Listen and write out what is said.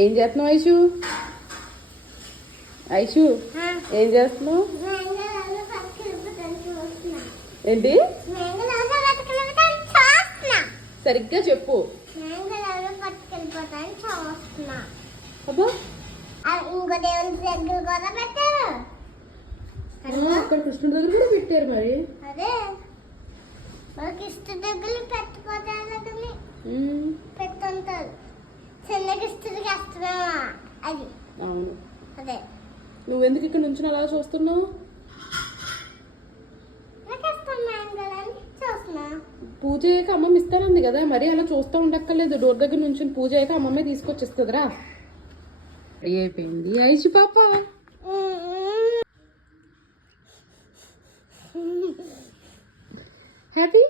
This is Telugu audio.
ఏం చేస్తున్నావు ఐషు? ఐషు ఏం చేస్తున్నావు? ఏంటి? సరిగ్గా చెప్పు. అబ్బా ఇంకో దేవుని దగ్గర కూడా పెట్టారు. అక్కడ కృష్ణుడి దగ్గర కూడా పెట్టారు. మరి అదే వాళ్ళకి ఇష్ట దగ్గర పెట్టిపోతారు, పెట్టుంటారు. చిన్నకి ఇష్టకి వస్తున్నావా అది. అవును. అదే నువ్వెందుకు ఇక్కడ నుంచి అలా చూస్తున్నావు? పూజ అయ్యాక అమ్మమ్మ ఇస్తానంది కదా, మరి అలా చూస్తూ ఉండక్కర్లేదు. డోర్ దగ్గర నుంచి పూజ అయ్యాక అమ్మమ్మే తీసుకొచ్చిస్తుందిరా. రెడీ అయిపోయింది ఐషు పాప. హ్యాపీ